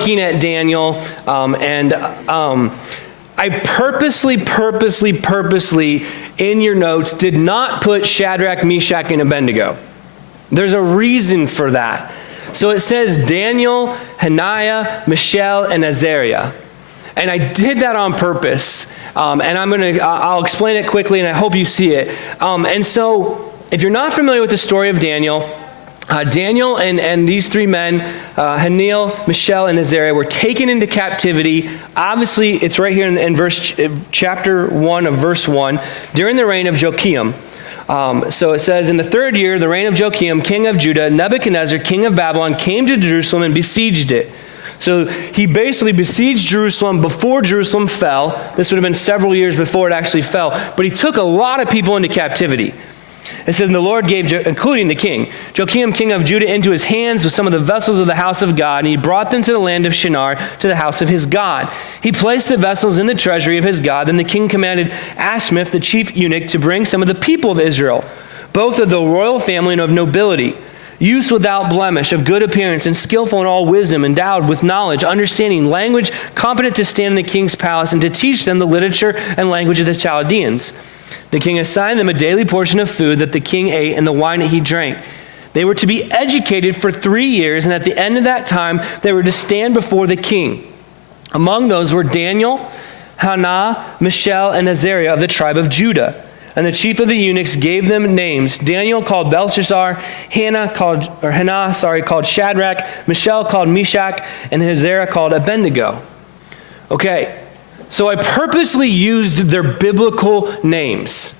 looking at Daniel, and I purposely, in your notes, did not put Shadrach, Meshach, and Abednego. There's a reason for that. So it says Daniel, Hananiah, Mishael, and Azariah. And I did that on purpose. And I'll explain it quickly, and I hope you see it. And so if you're not familiar with the story of Daniel, Daniel and these three men, Hananiah, Mishael, and Azariah, were taken into captivity. Obviously, it's right here in chapter 1 of verse 1, during the reign of Joachim. So it says, in the 3rd year, the reign of Joachim, king of Judah, Nebuchadnezzar, king of Babylon, came to Jerusalem and besieged it. So he basically besieged Jerusalem before Jerusalem fell. This would have been several years before it actually fell. But he took a lot of people into captivity. It says, and the Lord gave, including the king, Joachim, king of Judah, into his hands with some of the vessels of the house of God, and he brought them to the land of Shinar, to the house of his God. He placed the vessels in the treasury of his God. Then the king commanded Ashmith, the chief eunuch, to bring some of the people of Israel, both of the royal family and of nobility, youths without blemish, of good appearance, and skillful in all wisdom, endowed with knowledge, understanding, language, competent to stand in the king's palace, and to teach them the literature and language of the Chaldeans. The king assigned them a daily portion of food that the king ate and the wine that he drank. They were to be educated for 3 years, and at the end of that time, they were to stand before the king. Among those were Daniel, Hananiah, Mishael, and Azariah of the tribe of Judah. And the chief of the eunuchs gave them names. Daniel called Belshazzar, Hananiah called Shadrach, Mishael called Meshach, and Azariah called Abednego. Okay. So I purposely used their biblical names.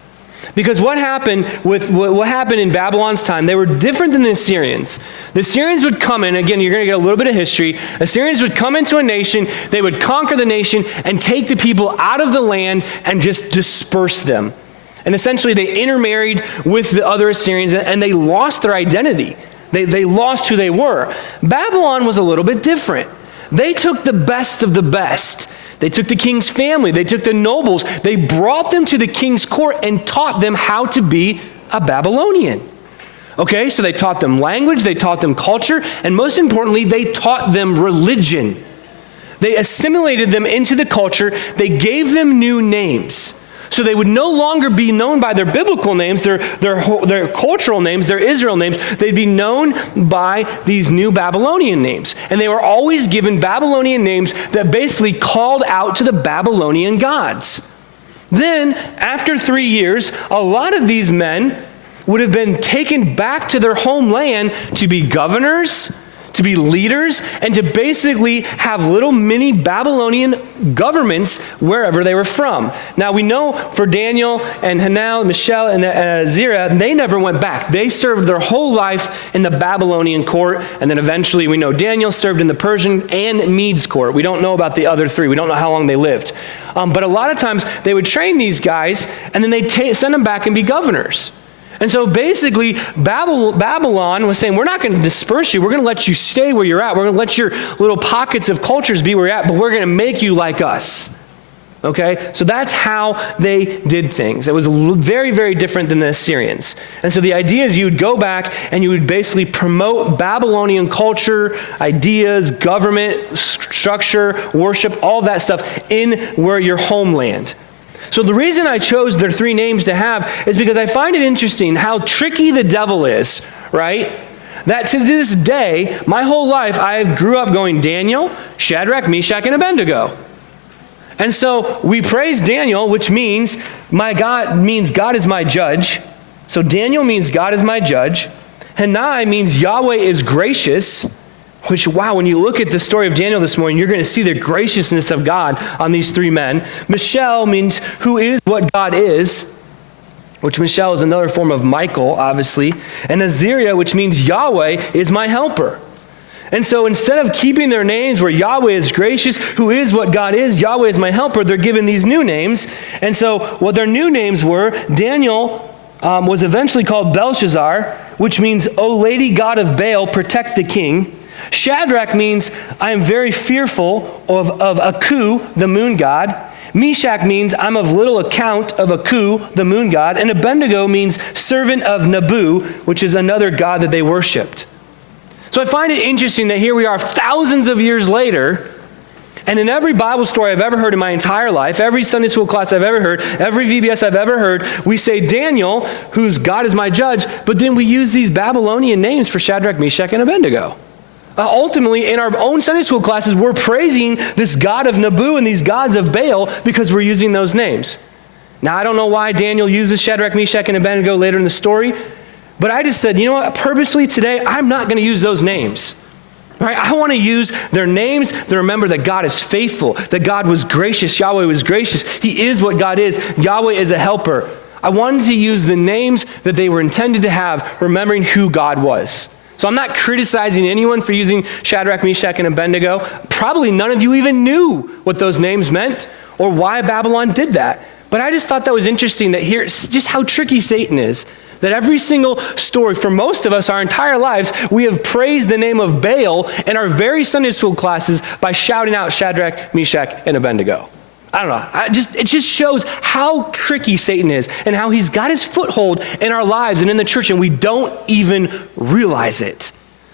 Because what happened in Babylon's time, they were different than the Assyrians. The Assyrians would come in, again, you're going to get a little bit of history. Assyrians would come into a nation, they would conquer the nation and take the people out of the land and just disperse them. And essentially they intermarried with the other Assyrians and they lost their identity. They lost who they were. Babylon was a little bit different. They took the best of the best. They took the king's family. They took the nobles. They brought them to the king's court and taught them how to be a Babylonian. Okay, so they taught them language, they taught them culture, and most importantly, they taught them religion. They assimilated them into the culture. They gave them new names. So they would no longer be known by their biblical names, their cultural names, their Israel names. They'd be known by these new Babylonian names. And they were always given Babylonian names that basically called out to the Babylonian gods. Then, after 3 years, a lot of these men would have been taken back to their homeland to be governors, to be leaders, and to basically have little mini Babylonian governments wherever they were from. Now we know for Daniel and Hananiah, Mishael, and Azariah, they never went back. They served their whole life in the Babylonian court, and then eventually we know Daniel served in the Persian and Medes court. We don't know about the other three. We don't know how long they lived. But a lot of times they would train these guys, and then they'd send them back and be governors. And so basically, Babylon was saying, we're not going to disperse you. We're going to let you stay where you're at. We're going to let your little pockets of cultures be where you're at, but we're going to make you like us. Okay? So that's how they did things. It was very, very different than the Assyrians. And so the idea is you would go back and you would basically promote Babylonian culture, ideas, government, structure, worship, all that stuff in where your homeland. So the reason I chose their three names to have is because I find it interesting how tricky the devil is, right? That to this day, my whole life, I grew up going Daniel, Shadrach, Meshach, and Abednego. And so we praise Daniel, which means God is my judge. So Daniel means God is my judge. Hananiah means Yahweh is gracious. Which, wow, when you look at the story of Daniel this morning, you're going to see the graciousness of God on these three men. Mishael means who is what God is, which Mishael is another form of Michael, obviously. And Azariah, which means Yahweh is my helper. And so instead of keeping their names where Yahweh is gracious, who is what God is, Yahweh is my helper, they're given these new names. And so what their new names were, Daniel was eventually called Belshazzar, which means, O Lady God of Baal, protect the king. Shadrach means, I am very fearful of Aku, the moon god. Meshach means, I'm of little account of Aku, the moon god. And Abednego means servant of Nabu, which is another god that they worshipped. So I find it interesting that here we are thousands of years later, and in every Bible story I've ever heard in my entire life, every Sunday school class I've ever heard, every VBS I've ever heard, we say Daniel, whose God is my judge, but then we use these Babylonian names for Shadrach, Meshach, and Abednego. Ultimately, in our own Sunday school classes, we're praising this God of Nabu and these gods of Baal because we're using those names. Now, I don't know why Daniel uses Shadrach, Meshach, and Abednego later in the story, but I just said, you know what, purposely today, I'm not going to use those names. Right? I want to use their names to remember that God is faithful, that God was gracious, Yahweh was gracious. He is what God is. Yahweh is a helper. I wanted to use the names that they were intended to have, remembering who God was. So I'm not criticizing anyone for using Shadrach, Meshach, and Abednego. Probably none of you even knew what those names meant or why Babylon did that. But I just thought that was interesting that here, just how tricky Satan is. That every single story, for most of us, our entire lives, we have praised the name of Baal in our very Sunday school classes by shouting out Shadrach, Meshach, and Abednego. I don't know. It just shows how tricky Satan is and how he's got his foothold in our lives and in the church, and we don't even realize it.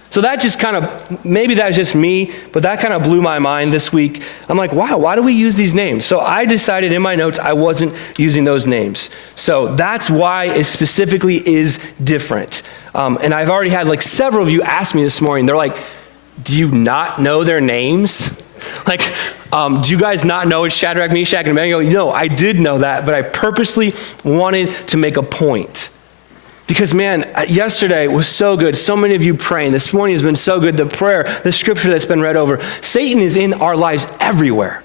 So that just kind of, maybe that's just me, but that kind of blew my mind this week. I'm like, wow, why do we use these names? So I decided in my notes I wasn't using those names. So that's why it specifically is different. And I've already had like several of you ask me this morning, they're like, do you not know their names? Like, do you guys not know it's Shadrach, Meshach, and Abednego? No, I did know that, but I purposely wanted to make a point. Because man, yesterday was so good. So many of you praying. This morning has been so good. The prayer, the scripture that's been read over. Satan is in our lives everywhere.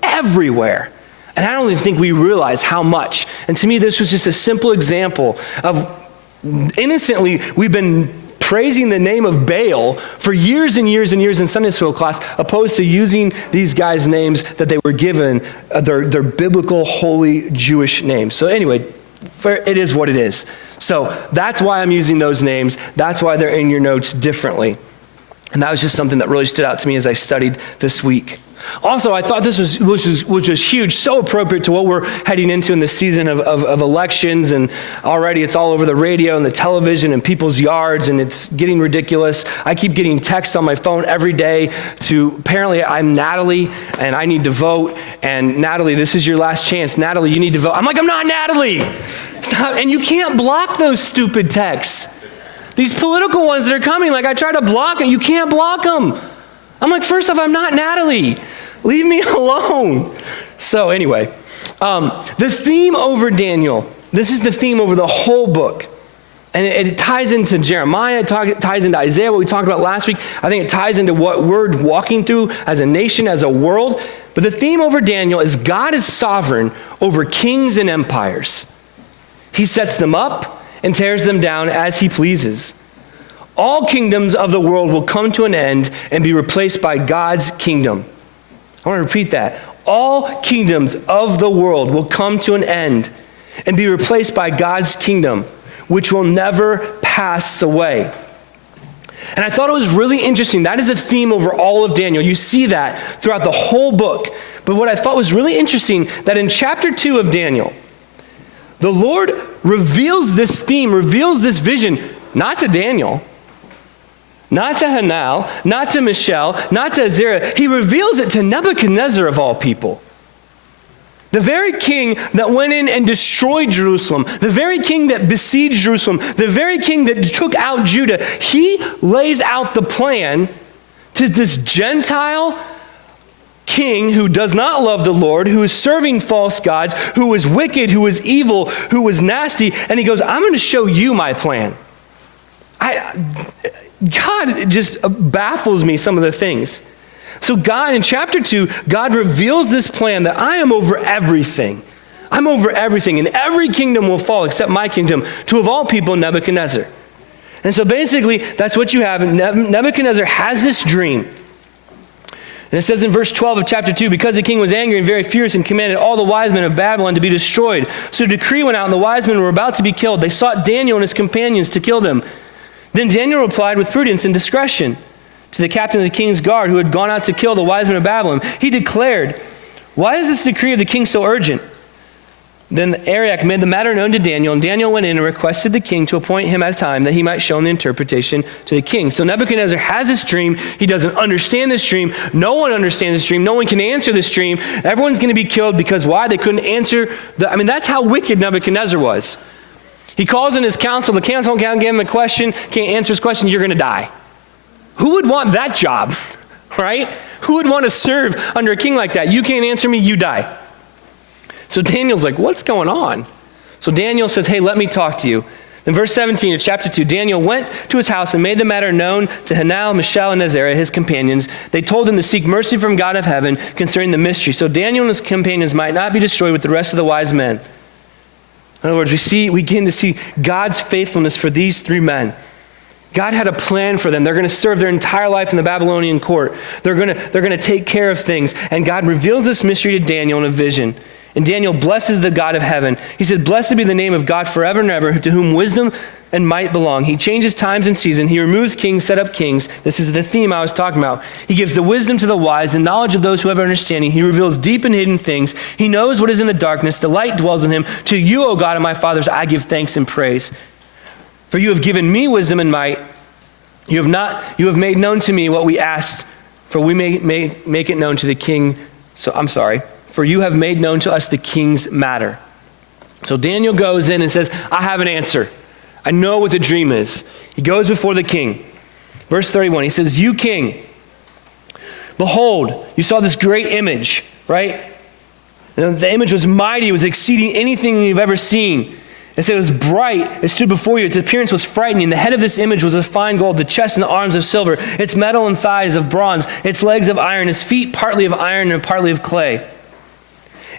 Everywhere. And I don't even think we realize how much. And to me, this was just a simple example of innocently, we've been praising the name of Baal for years and years and years in Sunday school class, opposed to using these guys' names that they were given, their biblical, holy Jewish names. So anyway, it is what it is. So that's why I'm using those names. That's why they're in your notes differently. And that was just something that really stood out to me as I studied this week. Also, I thought this was huge, so appropriate to what we're heading into in this season of elections, and already it's all over the radio and the television and people's yards, and it's getting ridiculous. I keep getting texts on my phone every day apparently I'm Natalie, and I need to vote, and Natalie, this is your last chance. Natalie, you need to vote. I'm like, I'm not Natalie. Stop. And you can't block those stupid texts. These political ones that are coming, like I try to block them, you can't block them. I'm like, first off, I'm not Natalie. Leave me alone. So anyway, the theme over Daniel, this is the theme over the whole book. And it ties into Jeremiah, it ties into Isaiah, what we talked about last week. I think it ties into what we're walking through as a nation, as a world. But the theme over Daniel is God is sovereign over kings and empires. He sets them up and tears them down as he pleases. All kingdoms of the world will come to an end and be replaced by God's kingdom. I want to repeat that. All kingdoms of the world will come to an end and be replaced by God's kingdom, which will never pass away. And I thought it was really interesting. That is the theme over all of Daniel. You see that throughout the whole book. But what I thought was really interesting, that in chapter 2 of Daniel, the Lord reveals this theme, reveals this vision, not to Daniel, not to Hanal, not to Mishael, not to Azariah. He reveals it to Nebuchadnezzar of all people. The very king that went in and destroyed Jerusalem, the very king that besieged Jerusalem, the very king that took out Judah, he lays out the plan to this Gentile king who does not love the Lord, who is serving false gods, who is wicked, who is evil, who is nasty, and he goes, I'm going to show you my plan. God just baffles me, some of the things. So God, in chapter 2, God reveals this plan that I am over everything. I'm over everything, and every kingdom will fall except my kingdom, to of all people, Nebuchadnezzar. And so basically, that's what you have. Nebuchadnezzar has this dream. And it says in verse 12 of chapter 2, because the king was angry and very fierce and commanded all the wise men of Babylon to be destroyed. So a decree went out, and the wise men were about to be killed. They sought Daniel and his companions to kill them. Then Daniel replied with prudence and discretion to the captain of the king's guard who had gone out to kill the wise men of Babylon. He declared, why is this decree of the king so urgent? Then Arioch made the matter known to Daniel, and Daniel went in and requested the king to appoint him at a time that he might show the interpretation to the king. So Nebuchadnezzar has this dream. He doesn't understand this dream. No one understands this dream. No one can answer this dream. Everyone's going to be killed because why? They couldn't answer. That's how wicked Nebuchadnezzar was. He calls in his council. The council can't give him a question, can't answer his question. You're going to die. Who would want that job, right? Who would want to serve under a king like that? You can't answer me, you die. So Daniel's like, what's going on? So Daniel says, hey, let me talk to you. In verse 17 of chapter 2, Daniel went to his house and made the matter known to Hananiah, Mishael, and Azariah, his companions. They told him to seek mercy from God of heaven concerning the mystery, so Daniel and his companions might not be destroyed with the rest of the wise men. In other words, we begin to see God's faithfulness for these three men. God had a plan for them. They're going to serve their entire life in the Babylonian court. They're going to take care of things. And God reveals this mystery to Daniel in a vision. And Daniel blesses the God of heaven. He said, blessed be the name of God forever and ever, to whom wisdom and might belong. He changes times and seasons. He removes kings, set up kings. This is the theme I was talking about. He gives the wisdom to the wise and knowledge of those who have understanding. He reveals deep and hidden things. He knows what is in the darkness. The light dwells in him. To you, O God of my fathers, I give thanks and praise. For you have given me wisdom and might. You have made known to me what we asked, for we may make it known to the king. For you have made known to us the king's matter. So Daniel goes in and says, I have an answer. I know what the dream is. He goes before the king. Verse 31, he says, you king, behold, you saw this great image, right? And the image was mighty. It was exceeding anything you've ever seen. It said it was bright. It stood before you. Its appearance was frightening. The head of this image was of fine gold, the chest and the arms of silver, its metal and thighs of bronze, its legs of iron, its feet partly of iron and partly of clay.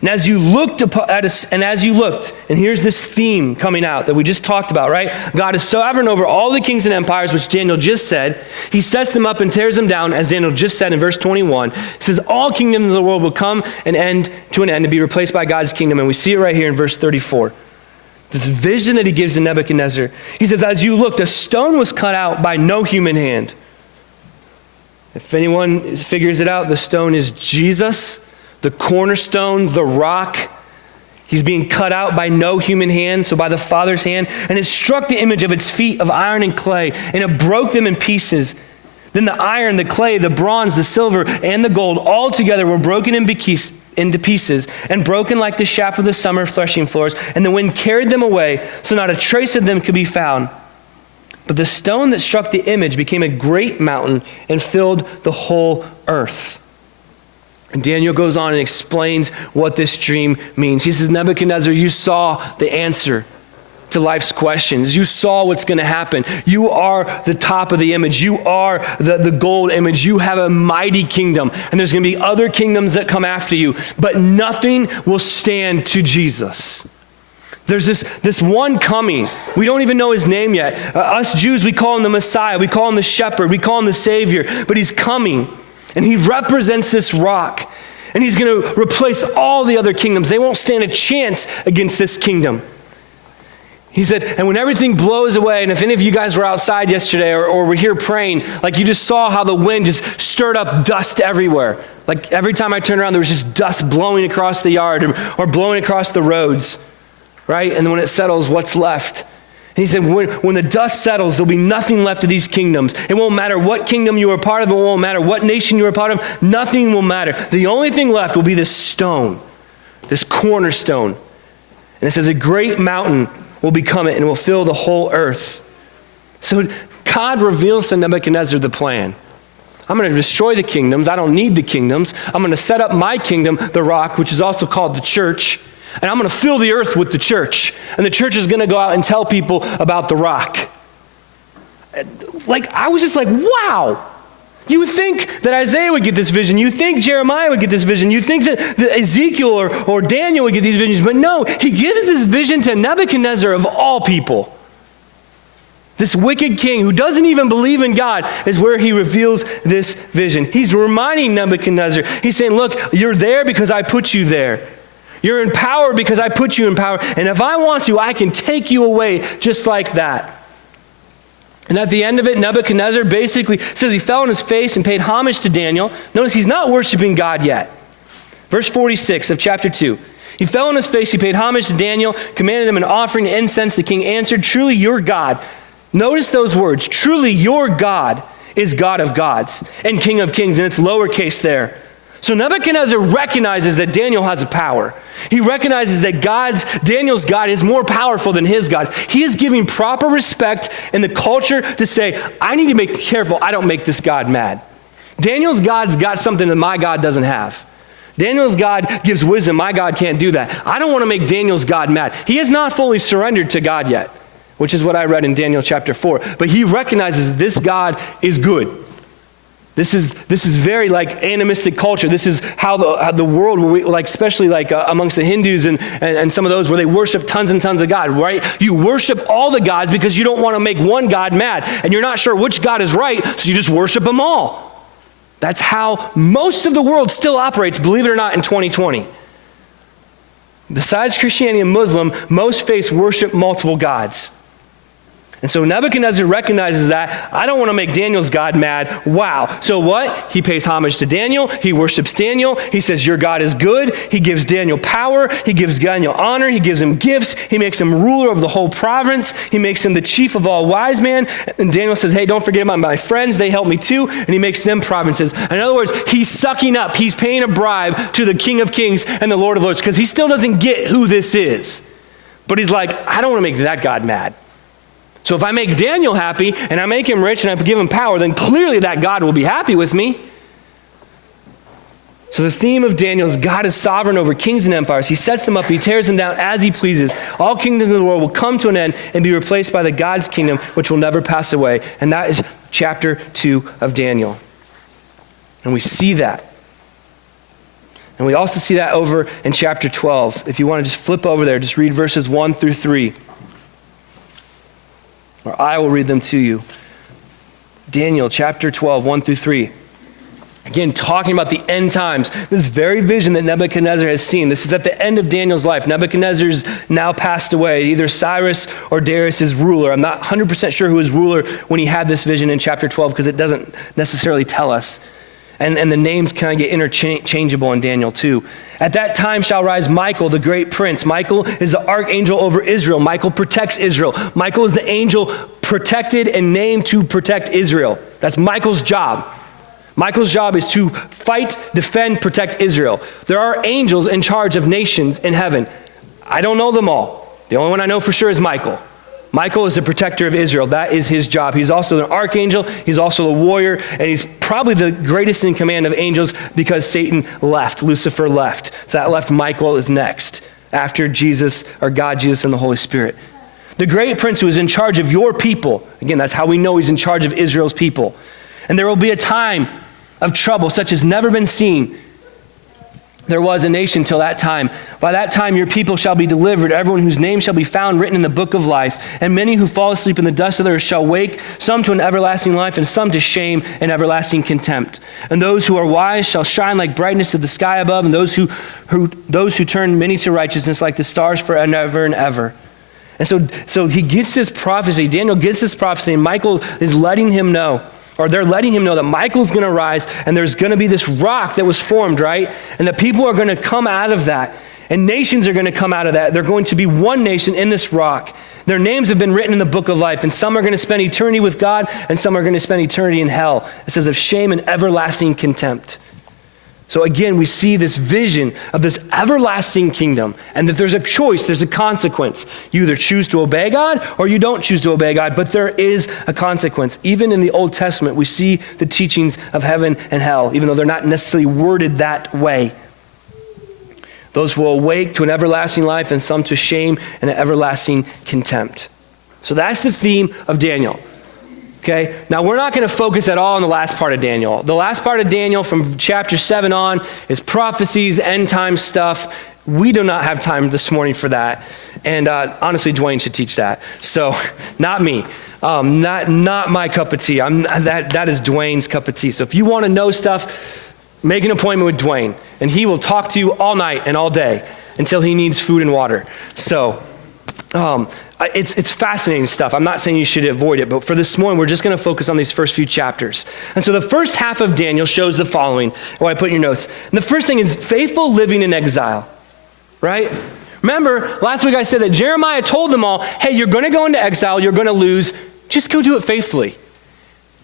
And as you looked, and here's this theme coming out that we just talked about, right? God is sovereign over all the kings and empires, which Daniel just said. He sets them up and tears them down, as Daniel just said in verse 21. He says, all kingdoms of the world will come to an end and be replaced by God's kingdom. And we see it right here in verse 34. This vision that he gives to Nebuchadnezzar. He says, as you looked, a stone was cut out by no human hand. If anyone figures it out, the stone is Jesus, the cornerstone, the rock. He's being cut out by no human hand, so by the Father's hand. And it struck the image of its feet of iron and clay, and it broke them in pieces. Then the iron, the clay, the bronze, the silver, and the gold all together were broken into pieces and broken like the shaft of the summer threshing floors. And the wind carried them away, so not a trace of them could be found. But the stone that struck the image became a great mountain and filled the whole earth. And Daniel goes on and explains what this dream means. He says, Nebuchadnezzar, you saw the answer to life's questions. You saw what's going to happen. You are the top of the image. You are the gold image. You have a mighty kingdom. And there's going to be other kingdoms that come after you. But nothing will stand to Jesus. There's this one coming. We don't even know his name yet. Us Jews, we call him the Messiah. We call him the shepherd. We call him the Savior. But he's coming. And he represents this rock. And he's going to replace all the other kingdoms. They won't stand a chance against this kingdom. He said, and when everything blows away, and if any of you guys were outside yesterday or were here praying, like you just saw how the wind just stirred up dust everywhere. Like every time I turned around, there was just dust blowing across the yard or blowing across the roads, right? And then when it settles, what's left? And he said, when the dust settles, there'll be nothing left of these kingdoms. It won't matter what kingdom you were a part of. It won't matter what nation you were a part of. Nothing will matter. The only thing left will be this stone, this cornerstone. And it says a great mountain will become it and will fill the whole earth. So God reveals to Nebuchadnezzar the plan. I'm going to destroy the kingdoms. I don't need the kingdoms. I'm going to set up my kingdom, the rock, which is also called the church. And I'm going to fill the earth with the church. And the church is going to go out and tell people about the rock. I was just like, wow. You would think that Isaiah would get this vision. You think Jeremiah would get this vision. You think that Ezekiel or Daniel would get these visions. But no, he gives this vision to Nebuchadnezzar of all people. This wicked king who doesn't even believe in God is where he reveals this vision. He's reminding Nebuchadnezzar. He's saying, look, you're there because I put you there. You're in power because I put you in power. And if I want to, I can take you away just like that. And at the end of it, Nebuchadnezzar basically says he fell on his face and paid homage to Daniel. Notice he's not worshiping God yet. Verse 46 of chapter 2. He fell on his face, he paid homage to Daniel, commanded them an offering and incense. The king answered, truly your God. Notice those words, truly your God is God of gods and King of kings, and it's lowercase there. So Nebuchadnezzar recognizes that Daniel has a power. He recognizes that Daniel's God is more powerful than his God. He is giving proper respect in the culture to say, I need to be careful I don't make this God mad. Daniel's God's got something that my God doesn't have. Daniel's God gives wisdom. My God can't do that. I don't want to make Daniel's God mad. He has not fully surrendered to God yet, which is what I read in Daniel chapter 4. But he recognizes that this God is good. This is very like animistic culture. This is how the world, especially amongst the Hindus and some of those where they worship tons and tons of God, right? You worship all the gods because you don't want to make one God mad, and you're not sure which God is right, so you just worship them all. That's how most of the world still operates, believe it or not, in 2020. Besides Christianity and Muslim, most faiths worship multiple gods. And so Nebuchadnezzar recognizes that. I don't want to make Daniel's God mad. Wow. So what? He pays homage to Daniel. He worships Daniel. He says, your God is good. He gives Daniel power. He gives Daniel honor. He gives him gifts. He makes him ruler of the whole province. He makes him the chief of all wise men. And Daniel says, hey, don't forget about my friends. They help me too. And he makes them provinces. In other words, he's sucking up. He's paying a bribe to the King of Kings and the Lord of Lords because he still doesn't get who this is. But he's like, I don't want to make that God mad. So if I make Daniel happy and I make him rich and I give him power, then clearly that God will be happy with me. So the theme of Daniel is God is sovereign over kings and empires. He sets them up, he tears them down as he pleases. All kingdoms of the world will come to an end and be replaced by the God's kingdom, which will never pass away. And that is chapter 2 of Daniel. And we see that. And we also see that over in chapter 12. If you want to just flip over there, just read verses 1 through 3. Or I will read them to you. Daniel chapter 12, 1 through 3. Again, talking about the end times. This very vision that Nebuchadnezzar has seen. This is at the end of Daniel's life. Nebuchadnezzar's now passed away. Either Cyrus or Darius is ruler. I'm not 100% sure who was ruler when he had this vision in chapter 12 because it doesn't necessarily tell us. And the names kind of get interchangeable in Daniel too. At that time shall rise Michael, the great prince. Michael is the archangel over Israel. Michael protects Israel. Michael is the angel protected and named to protect Israel. That's Michael's job. Michael's job is to fight, defend, protect Israel. There are angels in charge of nations in heaven. I don't know them all. The only one I know for sure is Michael. Michael is the protector of Israel. That is his job. He's also an archangel. He's also a warrior. And he's probably the greatest in command of angels because Satan left. Lucifer left. So that left Michael is next after Jesus, or God, Jesus, and the Holy Spirit. The great prince who is in charge of your people. Again, that's how we know he's in charge of Israel's people. And there will be a time of trouble such as never been seen. There was a nation till that time. By that time your people shall be delivered, everyone whose name shall be found written in the book of life. And many who fall asleep in the dust of the earth shall wake, some to an everlasting life, and some to shame and everlasting contempt. And those who are wise shall shine like brightness of the sky above, and those who turn many to righteousness like the stars forever and ever. And so he gets this prophecy, Daniel gets this prophecy, and Michael is letting him know, or they're letting him know that Michael's going to rise and there's going to be this rock that was formed, right? And the people are going to come out of that. And nations are going to come out of that. They're going to be one nation in this rock. Their names have been written in the book of life. And some are going to spend eternity with God and some are going to spend eternity in hell. It says of shame and everlasting contempt. So again, we see this vision of this everlasting kingdom and that there's a choice, there's a consequence. You either choose to obey God or you don't choose to obey God, but there is a consequence. Even in the Old Testament, we see the teachings of heaven and hell, even though they're not necessarily worded that way. Those will awake to an everlasting life and some to shame and an everlasting contempt. So that's the theme of Daniel. Okay, now we're not going to focus at all on the last part of Daniel. The last part of Daniel from chapter 7 on is prophecies, end time stuff. We do not have time this morning for that. And honestly, Dwayne should teach that. So not me, not my cup of tea. That is Dwayne's cup of tea. So if you want to know stuff, make an appointment with Dwayne and he will talk to you all night and all day until he needs food and water. So, it's fascinating stuff. I'm not saying you should avoid it, but for this morning, we're just going to focus on these first few chapters. And so the first half of Daniel shows the following, what I put in your notes. And the first thing is faithful living in exile, right? Remember, last week I said that Jeremiah told them all, hey, you're going to go into exile, you're going to lose, just go do it faithfully.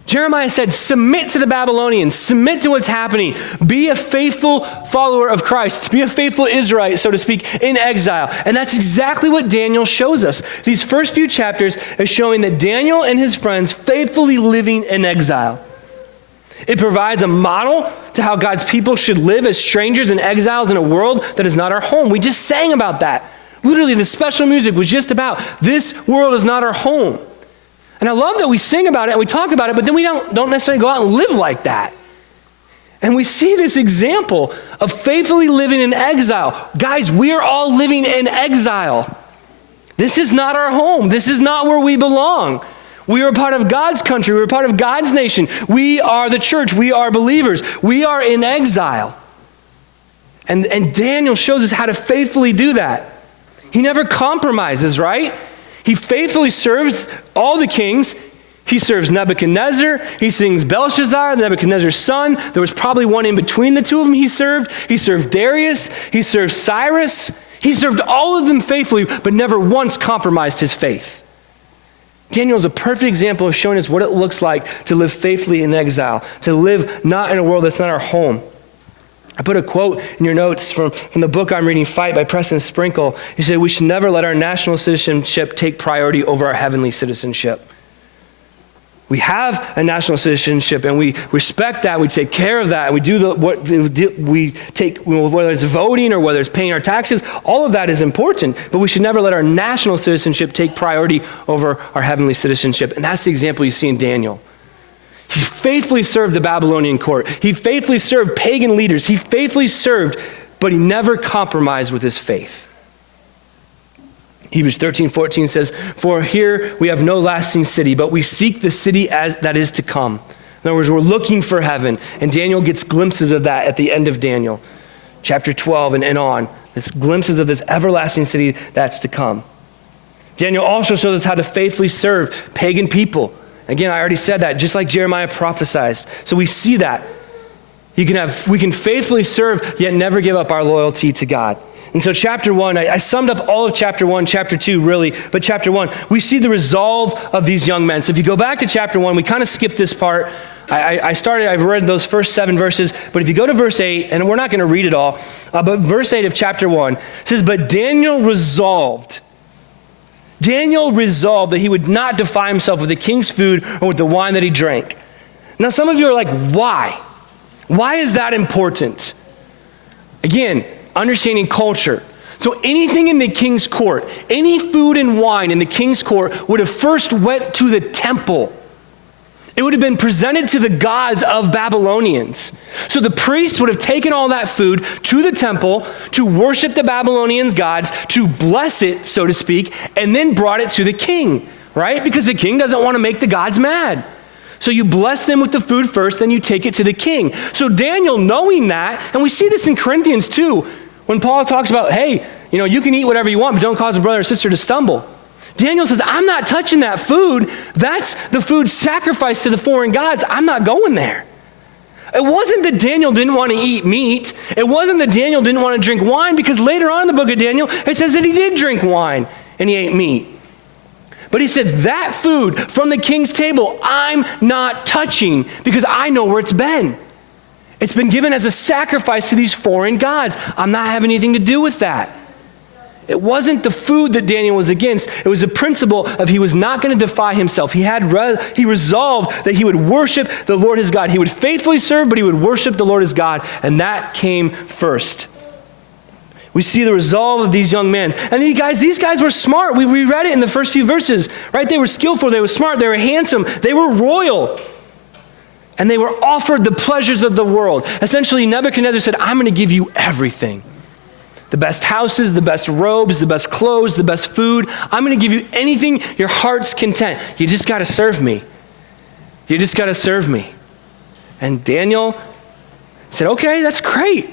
Jeremiah said, submit to the Babylonians, submit to what's happening, be a faithful follower of Christ, be a faithful Israelite, so to speak, in exile. And that's exactly what Daniel shows us. These first few chapters are showing that Daniel and his friends faithfully living in exile. It provides a model to how God's people should live as strangers and exiles in a world that is not our home. We just sang about that. Literally, the special music was just about this world is not our home. And I love that we sing about it and we talk about it, but then we don't necessarily go out and live like that. And we see this example of faithfully living in exile. Guys, we are all living in exile. This is not our home. This is not where we belong. We are a part of God's country. We're a part of God's nation. We are the church. We are believers. We are in exile. And Daniel shows us how to faithfully do that. He never compromises, right? He faithfully serves all the kings. He serves Nebuchadnezzar. He sings Belshazzar, Nebuchadnezzar's son. There was probably one in between the two of them he served. He served Darius. He served Cyrus. He served all of them faithfully, but never once compromised his faith. Daniel is a perfect example of showing us what it looks like to live faithfully in exile, to live not in a world that's not our home. I put a quote in your notes from the book I'm reading, Fight by Preston Sprinkle. He said, we should never let our national citizenship take priority over our heavenly citizenship. We have a national citizenship and we respect that, we take care of that, and we do we take, whether it's voting or whether it's paying our taxes, all of that is important, but we should never let our national citizenship take priority over our heavenly citizenship. And that's the example you see in Daniel. He faithfully served the Babylonian court. He faithfully served pagan leaders. He faithfully served, but he never compromised with his faith. Hebrews 13:14 says, for here we have no lasting city, but we seek the city that is to come. In other words, we're looking for heaven. And Daniel gets glimpses of that at the end of Daniel. Chapter 12 and on. This glimpses of this everlasting city that's to come. Daniel also shows us how to faithfully serve pagan people. Again, I already said that, just like Jeremiah prophesied. So we see that. We can faithfully serve, yet never give up our loyalty to God. And so chapter 1, I summed up all of chapter 1, chapter 2 really, but chapter 1, we see the resolve of these young men. So if you go back to chapter 1, we kind of skipped this part. I've read those first 7 verses, but if you go to verse 8, and we're not going to read it all, but verse 8 of chapter 1 says, but Daniel resolved that he would not defile himself with the king's food or with the wine that he drank. Now some of you are like, why? Why is that important? Again, understanding culture. So anything in the king's court, any food and wine in the king's court would have first went to the temple. It would have been presented to the gods of Babylonians. So the priests would have taken all that food to the temple to worship the Babylonians' gods, to bless it, so to speak, and then brought it to the king, right? Because the king doesn't want to make the gods mad. So you bless them with the food first, then you take it to the king. So Daniel, knowing that, and we see this in Corinthians too, when Paul talks about, hey, you can eat whatever you want, but don't cause a brother or sister to stumble. Daniel says, I'm not touching that food. That's the food sacrificed to the foreign gods. I'm not going there. It wasn't that Daniel didn't want to eat meat. It wasn't that Daniel didn't want to drink wine, because later on in the book of Daniel, it says that he did drink wine and he ate meat. But he said, that food from the king's table, I'm not touching, because I know where it's been. It's been given as a sacrifice to these foreign gods. I'm not having anything to do with that. It wasn't the food that Daniel was against. It was the principle of he was not going to defy himself. He resolved that he would worship the Lord his God. He would faithfully serve, but he would worship the Lord his God. And that came first. We see the resolve of these young men. And these guys were smart. We read it in the first few verses, right? They were skillful, they were smart, they were handsome, they were royal. And they were offered the pleasures of the world. Essentially, Nebuchadnezzar said, I'm going to give you everything. The best houses, the best robes, the best clothes, the best food. I'm going to give you anything your heart's content. You just got to serve me. You just got to serve me. And Daniel said, okay, that's great.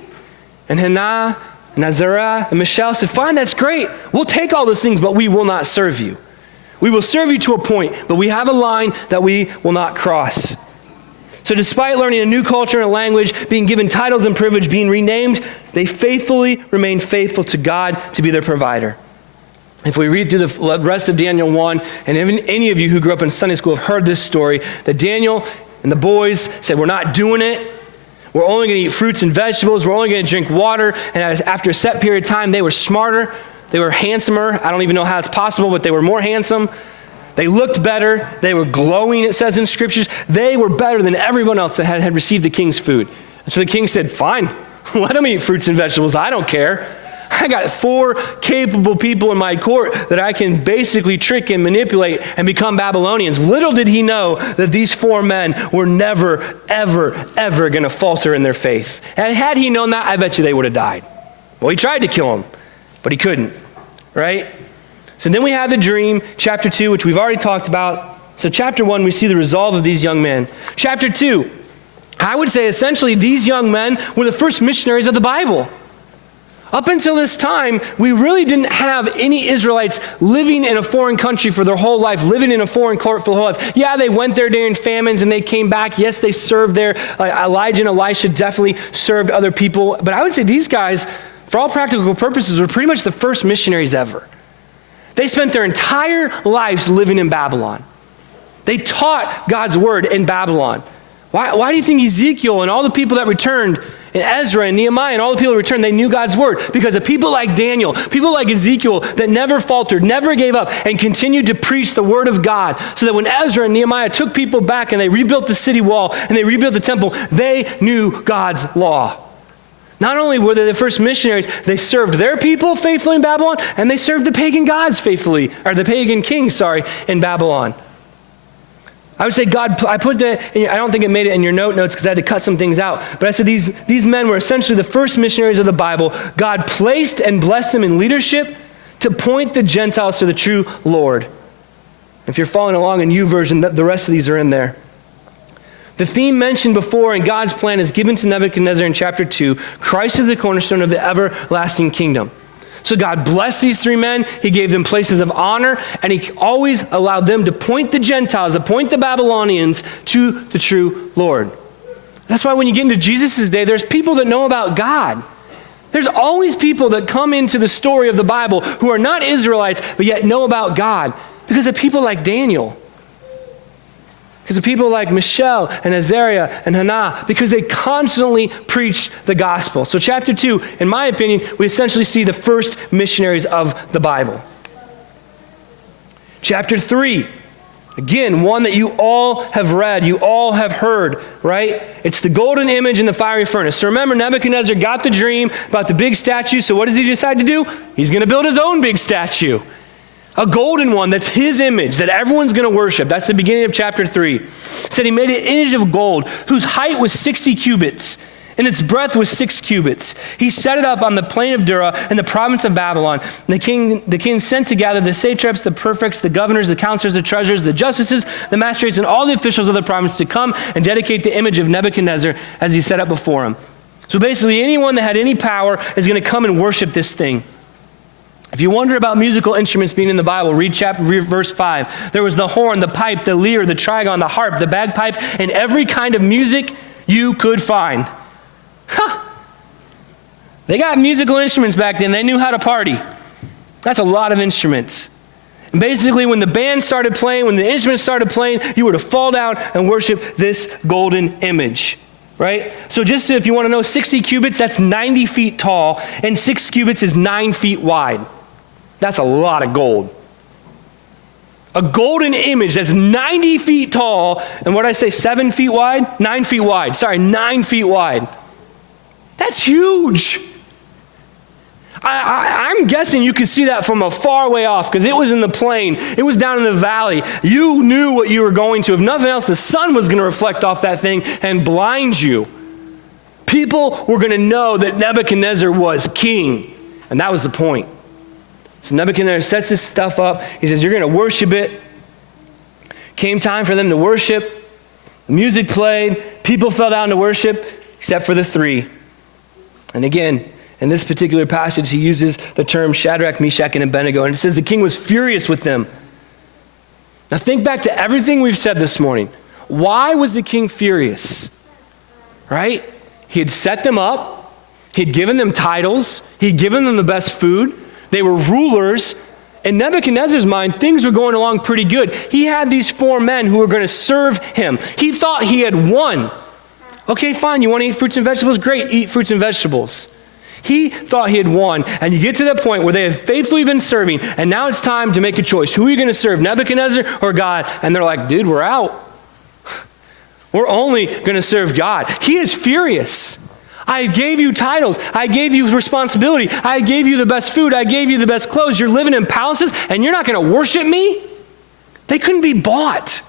And Hananiah and Azariah and Mishael said, fine, that's great. We'll take all those things, but we will not serve you. We will serve you to a point, but we have a line that we will not cross. So despite learning a new culture and language, being given titles and privilege, being renamed, they faithfully remained faithful to God to be their provider. If we read through the rest of Daniel 1, and even any of you who grew up in Sunday school have heard this story, that Daniel and the boys said, we're not doing it. We're only going to eat fruits and vegetables. We're only going to drink water. And after a set period of time, they were smarter. They were handsomer. I don't even know how it's possible, but they were more handsome. They looked better. They were glowing, it says in scriptures. They were better than everyone else that had received the king's food. And so the king said, fine, let them eat fruits and vegetables. I don't care. I got 4 capable people in my court that I can basically trick and manipulate and become Babylonians. Little did he know that these 4 men were never, ever, ever going to falter in their faith. And had he known that, I bet you they would have died. Well, he tried to kill him, but he couldn't, right? So then we have the dream, chapter 2, which we've already talked about. So chapter 1, we see the resolve of these young men. Chapter 2, I would say essentially these young men were the first missionaries of the Bible. Up until this time, we really didn't have any Israelites living in a foreign country for their whole life, living in a foreign court for their whole life. Yeah, they went there during famines and they came back. Yes, they served there. Elijah and Elisha definitely served other people. But I would say these guys, for all practical purposes, were pretty much the first missionaries ever. They spent their entire lives living in Babylon. They taught God's word in Babylon. Why do you think Ezekiel and all the people that returned, and Ezra and Nehemiah and all the people that returned, they knew God's word? Because of people like Daniel, people like Ezekiel that never faltered, never gave up, and continued to preach the word of God. So that when Ezra and Nehemiah took people back and they rebuilt the city wall and they rebuilt the temple, they knew God's law. Not only were they the first missionaries, they served their people faithfully in Babylon, and they served the pagan gods faithfully, or the pagan kings, in Babylon. I would say God, I don't think it made it in your notes because I had to cut some things out. But I said these men were essentially the first missionaries of the Bible. God placed and blessed them in leadership to point the Gentiles to the true Lord. If you're following along in YouVersion, the rest of these are in there. The theme mentioned before in God's plan is given to Nebuchadnezzar in chapter 2. Christ is the cornerstone of the everlasting kingdom. So God blessed these 3 men. He gave them places of honor, and he always allowed them to point the Gentiles, to point the Babylonians to the true Lord. That's why when you get into Jesus' day, there's people that know about God. There's always people that come into the story of the Bible who are not Israelites, but yet know about God because of people like Daniel. Because of people like Michelle and Azariah and Hannah, because they constantly preach the gospel. So chapter 2, in my opinion, we essentially see the first missionaries of the Bible. Chapter 3, again, one that you all have read, you all have heard, right? It's the golden image in the fiery furnace. So remember, Nebuchadnezzar got the dream about the big statue, so what does he decide to do? He's going to build his own big statue. A golden one that's his image that everyone's going to worship. That's the beginning of chapter 3. It said he made an image of gold whose height was 60 cubits and its breadth was 6 cubits. He set it up on the plain of Dura in the province of Babylon. And the king sent together the satraps, the prefects, the governors, the counselors, the treasurers, the justices, the magistrates, and all the officials of the province to come and dedicate the image of Nebuchadnezzar as he set up before him. So basically anyone that had any power is going to come and worship this thing. If you wonder about musical instruments being in the Bible, read verse 5. There was the horn, the pipe, the lyre, the trigon, the harp, the bagpipe, and every kind of music you could find. They got musical instruments back then. They knew how to party. That's a lot of instruments. And basically, when the band started playing, when the instruments started playing, you were to fall down and worship this golden image. Right? So just if you want to know, 60 cubits, that's 90 feet tall, and 6 cubits is 9 feet wide. That's a lot of gold. A golden image that's 90 feet tall, and what did I say, 7 feet wide? 9 feet wide. Sorry, 9 feet wide. That's huge. I'm guessing you could see that from a far way off because it was in the plain. It was down in the valley. You knew what you were going to. If nothing else, the sun was going to reflect off that thing and blind you. People were going to know that Nebuchadnezzar was king, and that was the point. So Nebuchadnezzar sets this stuff up. He says, you're going to worship it. Came time for them to worship. The music played. People fell down to worship, except for the 3. And again, in this particular passage, he uses the term Shadrach, Meshach, and Abednego. And it says the king was furious with them. Now think back to everything we've said this morning. Why was the king furious? Right? He had set them up. He'd given them titles. He'd given them the best food. They were rulers. In Nebuchadnezzar's mind, things were going along pretty good. He had these 4 men who were going to serve him. He thought he had won. Okay, fine, you want to eat fruits and vegetables? Great, eat fruits and vegetables. He thought he had won, and you get to the point where they have faithfully been serving, and now it's time to make a choice. Who are you going to serve, Nebuchadnezzar or God? And they're like, dude, we're out. We're only going to serve God. He is furious. I gave you titles. I gave you responsibility. I gave you the best food. I gave you the best clothes. You're living in palaces, and you're not going to worship me? They couldn't be bought.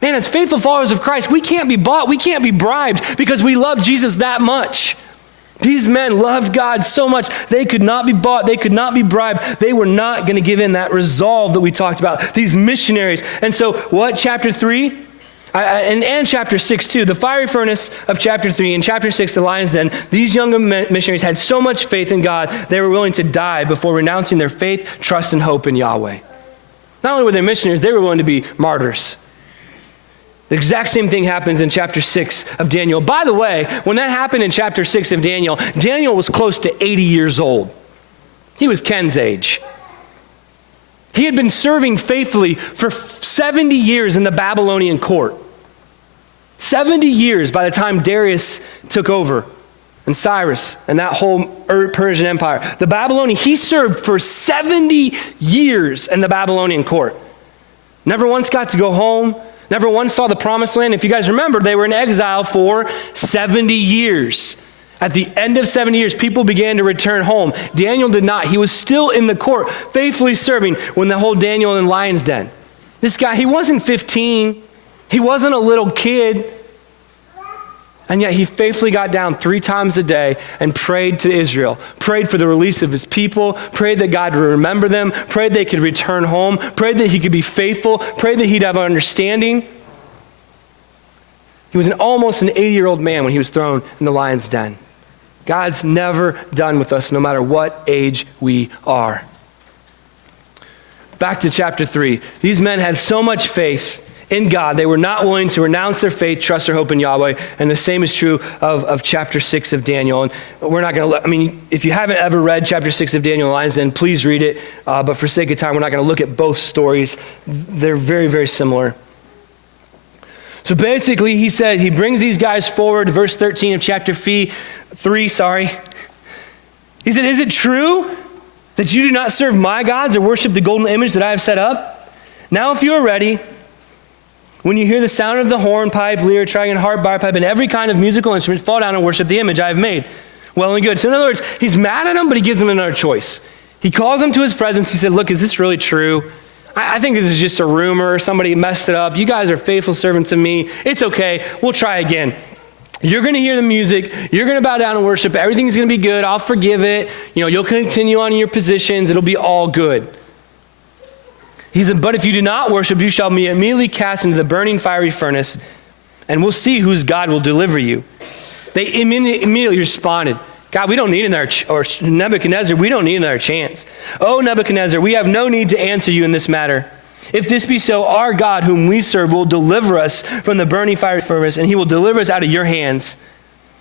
Man, as faithful followers of Christ, we can't be bought. We can't be bribed because we love Jesus that much. These men loved God so much, they could not be bought, they could not be bribed, they were not going to give in that resolve that we talked about, these missionaries. And so what, chapter 3? And chapter 6 too, the fiery furnace of chapter 3 and chapter 6, the lion's den, these young missionaries had so much faith in God, they were willing to die before renouncing their faith, trust, and hope in Yahweh. Not only were they missionaries, they were willing to be martyrs. The exact same thing happens in chapter 6 of Daniel. By the way, when that happened in chapter 6 of Daniel, Daniel was close to 80 years old. He was Ken's age. He had been serving faithfully for 70 years in the Babylonian court. 70 years by the time Darius took over, and Cyrus, and that whole Persian Empire. The Babylonian, he served for 70 years in the Babylonian court. Never once got to go home. Never once saw the promised land. If you guys remember, they were in exile for 70 years. At the end of 70 years, people began to return home. Daniel did not. He was still in the court, faithfully serving when the whole Daniel in the lion's den. This guy, he wasn't 15. He wasn't a little kid. And yet he faithfully got down 3 times a day and prayed to Israel, prayed for the release of his people, prayed that God would remember them, prayed they could return home, prayed that he could be faithful, prayed that he'd have understanding. He was almost an 80-year-old man when he was thrown in the lion's den. God's never done with us, no matter what age we are. Back to chapter 3. These men had so much faith in God, they were not willing to renounce their faith, trust, or hope in Yahweh. And the same is true of chapter 6 of Daniel. And we're not going to, if you haven't ever read chapter 6 of Daniel Lion's Den, please read it. But for sake of time, we're not going to look at both stories. They're very, very similar. So basically, he said, he brings these guys forward, verse 13 of chapter 3. He said, is it true that you do not serve my gods or worship the golden image that I have set up? Now, if you are ready, when you hear the sound of the horn, pipe, lyre, trigon, harp, bar pipe, and every kind of musical instrument, fall down and worship the image I have made. Well and good. So in other words, he's mad at them, but he gives them another choice. He calls them to his presence. He said, look, is this really true? I think this is just a rumor. Somebody messed it up. You guys are faithful servants of me. It's okay. We'll try again. You're going to hear the music. You're going to bow down and worship. Everything's going to be good. I'll forgive it. You'll continue on in your positions. It'll be all good. He said, but if you do not worship, you shall be immediately cast into the burning fiery furnace, and we'll see whose God will deliver you. They immediately responded, God, we don't need another, or Nebuchadnezzar, we don't need another chance. Oh, Nebuchadnezzar, we have no need to answer you in this matter. If this be so, our God, whom we serve, will deliver us from the burning fiery furnace, and he will deliver us out of your hands.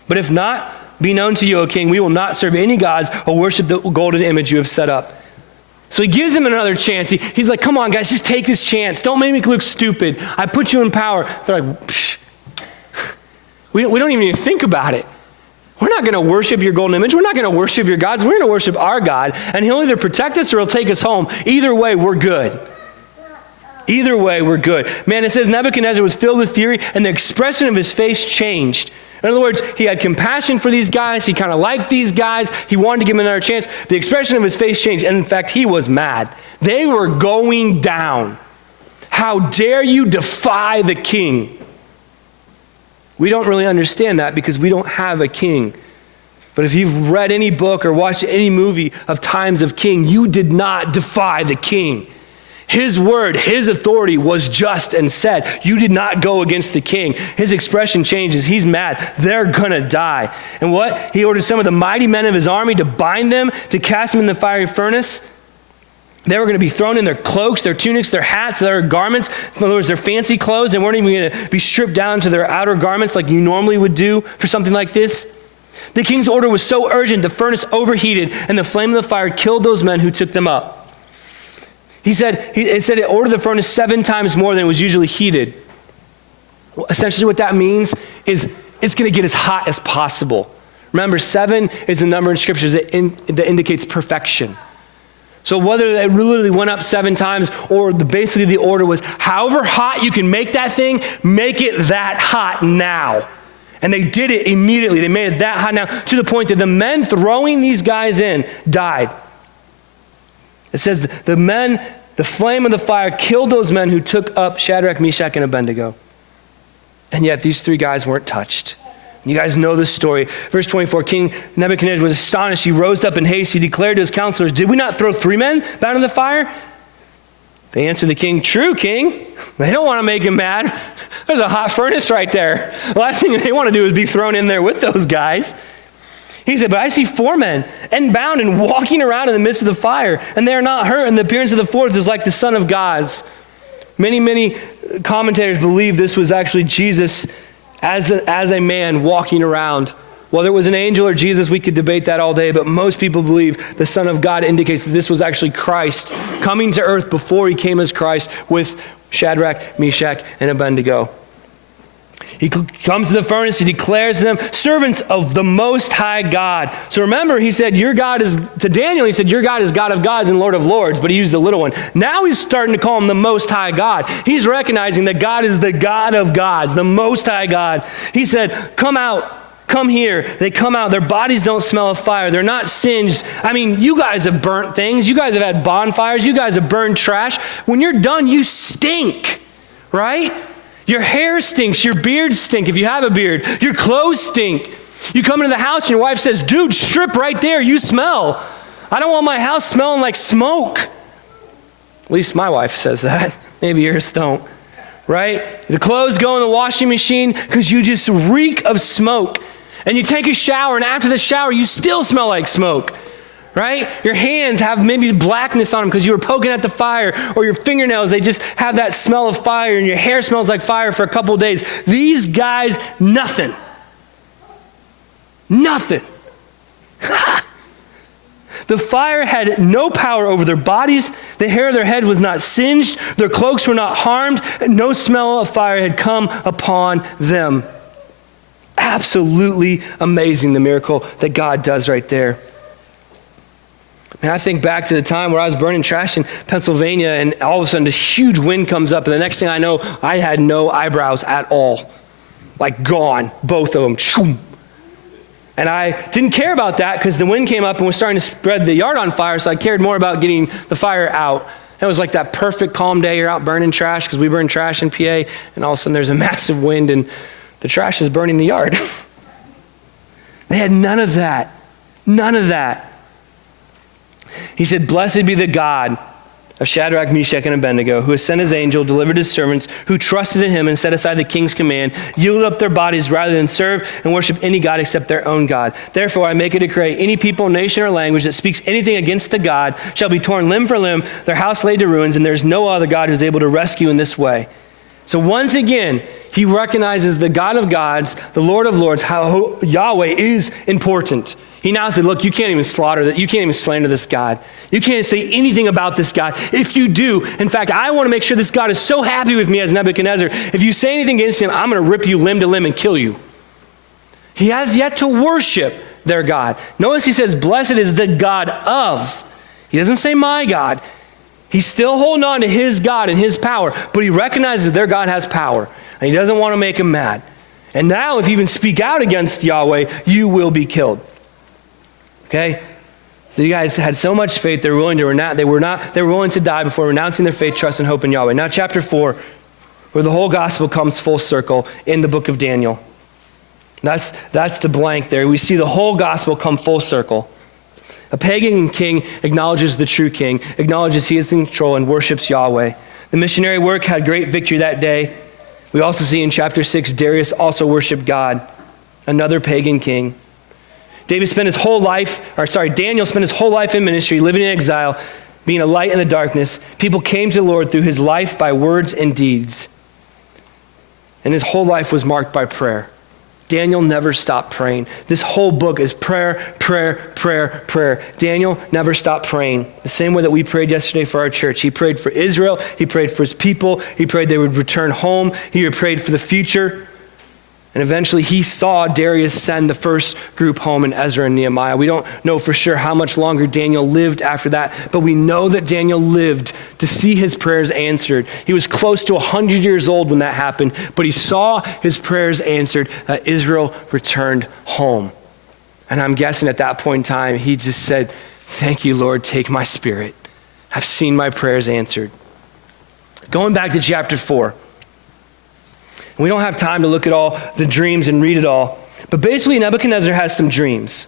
But if not, be known to you, O king, we will not serve any gods or worship the golden image you have set up. So he gives him another chance. He's like, come on, guys, just take this chance. Don't make me look stupid. I put you in power. They're like, psh. We don't even think about it. We're not going to worship your golden image. We're not going to worship your gods. We're going to worship our God, and he'll either protect us or he'll take us home. Either way, we're good. Either way, we're good. Man, it says Nebuchadnezzar was filled with fury, and the expression of his face changed. In other words, he had compassion for these guys. He kind of liked these guys. He wanted to give them another chance. The expression of his face changed. And in fact, he was mad. They were going down. How dare you defy the king? We don't really understand that because we don't have a king. But if you've read any book or watched any movie of times of king, you did not defy the king. His word, his authority was just and said. You did not go against the king. His expression changes. He's mad. They're going to die. And what? He ordered some of the mighty men of his army to bind them, to cast them in the fiery furnace. They were going to be thrown in their cloaks, their tunics, their hats, their garments. In other words, their fancy clothes. They weren't even going to be stripped down to their outer garments like you normally would do for something like this. The king's order was so urgent, the furnace overheated, and the flame of the fire killed those men who took them up. It said it ordered the furnace 7 times more than it was usually heated. Well, essentially what that means is it's going to get as hot as possible. Remember, 7 is the number in scriptures that indicates perfection. So whether they literally went up 7 times or basically the order was, however hot you can make that thing, make it that hot now. And they did it immediately. They made it that hot now to the point that the men throwing these guys in died. It says the flame of the fire killed those men who took up Shadrach, Meshach, and Abednego. And yet these 3 guys weren't touched. You guys know this story. Verse 24, King Nebuchadnezzar was astonished. He rose up in haste. He declared to his counselors, did we not throw 3 men bound in the fire? They answered the king, true, king. They don't want to make him mad. There's a hot furnace right there. The last thing they want to do is be thrown in there with those guys. He said, but I see 4 men and bound and walking around in the midst of the fire, and they are not hurt, and the appearance of the 4th is like the Son of God's. Many commentators believe this was actually Jesus as a man walking around. Whether it was an angel or Jesus, we could debate that all day, but most people believe the Son of God indicates that this was actually Christ coming to earth before he came as Christ with Shadrach, Meshach, and Abednego. He comes to the furnace, he declares to them, servants of the Most High God. So remember, he said, your God is, to Daniel, he said, your God is God of gods and Lord of lords, but he used the little one. Now he's starting to call him the Most High God. He's recognizing that God is the God of gods, the Most High God. He said, come out, come here. They come out, their bodies don't smell of fire. They're not singed. I mean, you guys have burnt things. You guys have had bonfires. You guys have burned trash. When you're done, you stink, right? Your hair stinks, your beard stinks if you have a beard, your clothes stink. You come into the house and your wife says, dude, strip right there, you smell. I don't want my house smelling like smoke. At least my wife says that. Maybe yours don't, right? The clothes go in the washing machine because you just reek of smoke. And you take a shower, and after the shower, you still smell like smoke. Right? Your hands have maybe blackness on them because you were poking at the fire, or your fingernails, they just have that smell of fire, and your hair smells like fire for a couple of days. These guys, nothing. Nothing. The fire had no power over their bodies. The hair of their head was not singed. Their cloaks were not harmed. And no smell of fire had come upon them. Absolutely amazing, the miracle that God does right there. And I think back to the time where I was burning trash in Pennsylvania, and all of a sudden this huge wind comes up, and the next thing I know, I had no eyebrows at all. Like gone, both of them. And I didn't care about that because the wind came up and was starting to spread the yard on fire, so I cared more about getting the fire out. It was like that perfect calm day. You're out burning trash because we burn trash in PA, and all of a sudden there's a massive wind and the trash is burning the yard. They had none of that. None of that. He said, blessed be the God of Shadrach, Meshach, and Abednego, who has sent his angel, delivered his servants, who trusted in him and set aside the king's command, yielded up their bodies rather than serve and worship any God except their own God. Therefore, I make a decree, any people, nation, or language that speaks anything against the God shall be torn limb for limb, their house laid to ruins, and there's no other God who's able to rescue in this way. So once again, he recognizes the God of gods, the Lord of lords, how Yahweh is important. He now said, look, you can't even slaughter that. You can't even slander this God. You can't say anything about this God. If you do, in fact, I want to make sure this God is so happy with me as Nebuchadnezzar. If you say anything against him, I'm going to rip you limb to limb and kill you. He has yet to worship their God. Notice he says, blessed is the God of. He doesn't say my God. He's still holding on to his God and his power, but he recognizes their God has power, and he doesn't want to make him mad. And now if you even speak out against Yahweh, you will be killed. Okay? So you guys had so much faith, they were willing to die before renouncing their faith, trust, and hope in Yahweh. Now chapter 4, where the whole gospel comes full circle in the book of Daniel. That's the blank there. We see the whole gospel come full circle. A pagan king acknowledges the true king, acknowledges he is in control, and worships Yahweh. The missionary work had great victory that day. We also see in chapter 6, Darius also worshiped God, another pagan king. Daniel spent his whole life in ministry, living in exile. being a light in the darkness. People came to the Lord through his life by words and deeds. And his whole life was marked by prayer. Daniel never stopped praying. This whole book is prayer, prayer, prayer, prayer. Daniel never stopped praying. The same way that we prayed yesterday for our church. He prayed for Israel. He prayed for his people. He prayed they would return home. He prayed for the future. And eventually he saw Darius send the first group home in Ezra and Nehemiah. We don't know for sure how much longer Daniel lived after that, but we know that Daniel lived to see his prayers answered. He was close to 100 years old when that happened, but he saw his prayers answered, that Israel returned home. And I'm guessing at that point in time, he just said, "Thank you, Lord, take my spirit. I've seen my prayers answered." Going back to chapter 4. We don't have time to look at all the dreams and read it all. But basically, Nebuchadnezzar has some dreams.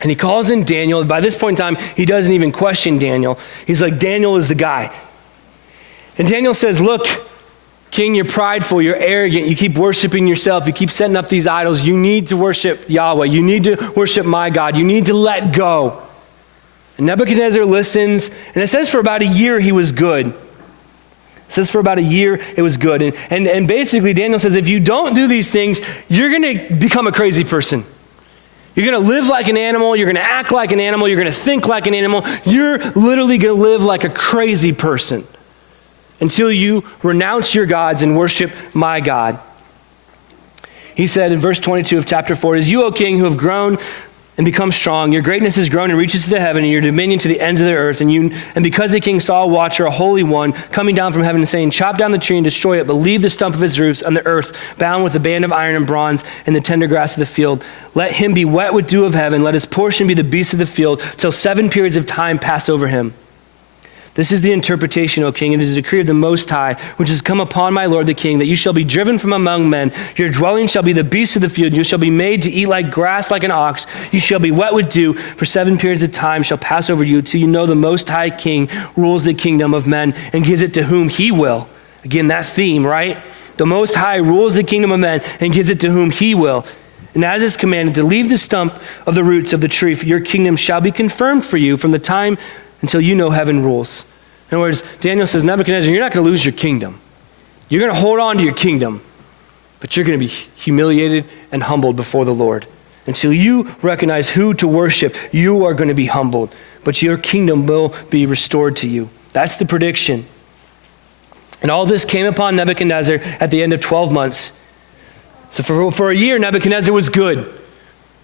And he calls in Daniel. By this point in time, he doesn't even question Daniel. He's like, Daniel is the guy. And Daniel says, "Look, King, you're prideful, you're arrogant, you keep worshiping yourself, you keep setting up these idols. You need to worship Yahweh. You need to worship my God. You need to let go." And Nebuchadnezzar listens. And it says for about a year he was good. It says for about a year it was good. And basically Daniel says, if you don't do these things, you're going to become a crazy person. You're going to live like an animal. You're going to act like an animal. You're going to think like an animal. You're literally going to live like a crazy person until you renounce your gods and worship my God. He said in verse 22 of chapter 4, "It is you, O king, who have grown and become strong. Your greatness has grown and reaches to the heaven, and your dominion to the ends of the earth. And because the king saw a watcher, a holy one, coming down from heaven and saying, 'Chop down the tree and destroy it, but leave the stump of its roots on the earth, bound with a band of iron and bronze and the tender grass of the field. Let him be wet with dew of heaven. Let his portion be the beasts of the field, till 7 periods of time pass over him.' This is the interpretation, O king. It is a decree of the Most High, which has come upon my lord the king, that you shall be driven from among men. Your dwelling shall be the beasts of the field. You shall be made to eat like grass, like an ox. You shall be wet with dew. For 7 periods of time shall pass over you, till you know the Most High king rules the kingdom of men and gives it to whom he will." Again, that theme, right? The Most High rules the kingdom of men and gives it to whom he will. And as is commanded, to leave the stump of the roots of the tree, for your kingdom shall be confirmed for you from the time until you know heaven rules. In other words, Daniel says, Nebuchadnezzar, you're not going to lose your kingdom. You're going to hold on to your kingdom, but you're going to be humiliated and humbled before the Lord. Until you recognize who to worship, you are going to be humbled, but your kingdom will be restored to you. That's the prediction. And all this came upon Nebuchadnezzar at the end of 12 months. So for a year, Nebuchadnezzar was good.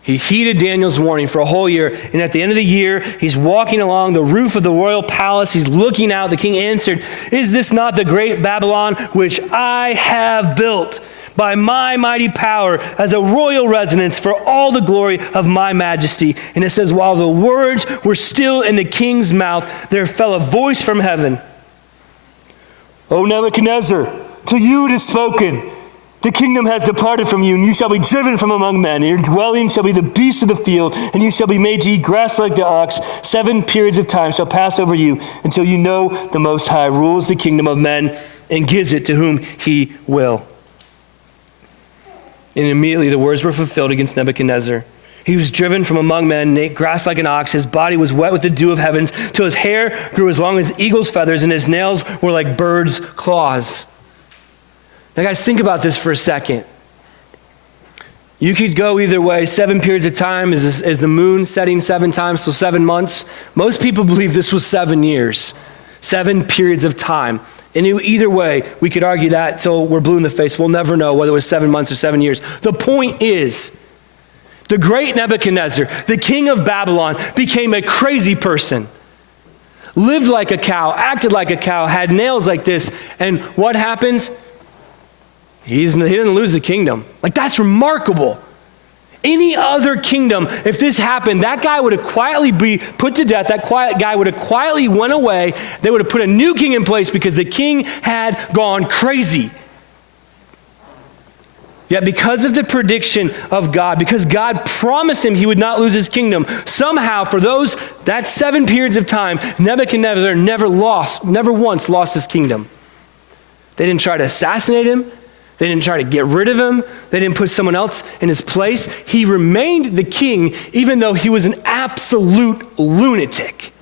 He heeded Daniel's warning for a whole year. And at the end of the year, he's walking along the roof of the royal palace. He's looking out. The king answered, "Is this not the great Babylon, which I have built by my mighty power as a royal residence for all the glory of my majesty?" And it says, while the words were still in the king's mouth, there fell a voice from heaven. "O Nebuchadnezzar, to you it is spoken. The kingdom has departed from you, and you shall be driven from among men. And your dwelling shall be the beasts of the field, and you shall be made to eat grass like the ox. 7 periods of time shall pass over you, until you know the Most High rules the kingdom of men and gives it to whom he will." And immediately the words were fulfilled against Nebuchadnezzar. He was driven from among men, and ate grass like an ox. His body was wet with the dew of heavens, till his hair grew as long as eagle's feathers, and his nails were like birds' claws. Now, guys, think about this for a second. You could go either way. 7 periods of time is the moon setting 7 times, so 7 months. Most people believe this was 7 years, 7 periods of time. And either way, we could argue that till we're blue in the face. We'll never know whether it was 7 months or 7 years. The point is, the great Nebuchadnezzar, the king of Babylon, became a crazy person. Lived like a cow, acted like a cow, had nails like this. And what happens? He didn't lose the kingdom. Like, that's remarkable. Any other kingdom, if this happened, that guy would have quietly be put to death. That guy would have quietly went away. They would have put a new king in place because the king had gone crazy. Yet because of the prediction of God, because God promised him he would not lose his kingdom, somehow for that 7 periods of time, Nebuchadnezzar never once lost his kingdom. They didn't try to assassinate him. They didn't try to get rid of him. They didn't put someone else in his place. He remained the king even though he was an absolute lunatic.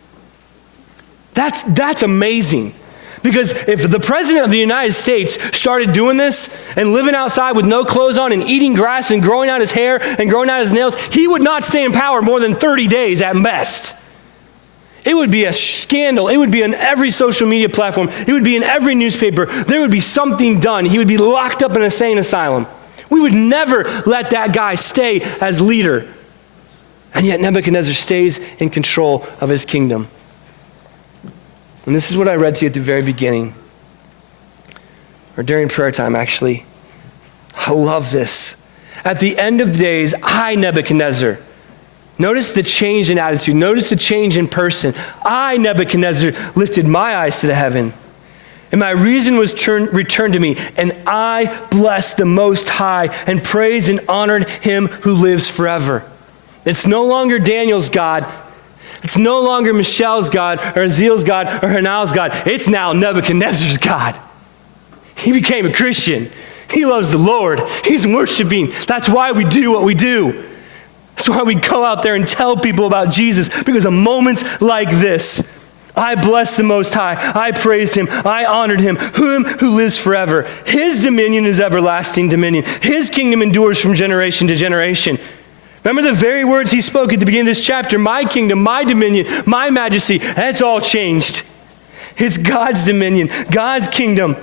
That's amazing. Because if the president of the United States started doing this and living outside with no clothes on and eating grass and growing out his hair and growing out his nails, he would not stay in power more than 30 days at best. It would be a scandal. It would be on every social media platform. It would be in every newspaper. There would be something done. He would be locked up in an insane asylum. We would never let that guy stay as leader. And yet Nebuchadnezzar stays in control of his kingdom. And this is what I read to you at the very beginning, or during prayer time, actually. I love this. At the end of the days, I, Nebuchadnezzar, notice the change in attitude. Notice the change in person. I, Nebuchadnezzar, lifted my eyes to the heaven, and my reason was returned to me, and I blessed the Most High and praised and honored him who lives forever. It's no longer Daniel's God. It's no longer Michelle's God or Azil's God or Hanal's God. It's now Nebuchadnezzar's God. He became a Christian. He loves the Lord. He's worshiping. That's why we do what we do. That's why we go out there and tell people about Jesus, because of moments like this. I bless the Most High. I praised him. I honored him who lives forever. His dominion is everlasting dominion. His kingdom endures from generation to generation. Remember the very words he spoke at the beginning of this chapter, my kingdom, my dominion, my majesty. That's all changed. It's God's dominion, God's kingdom.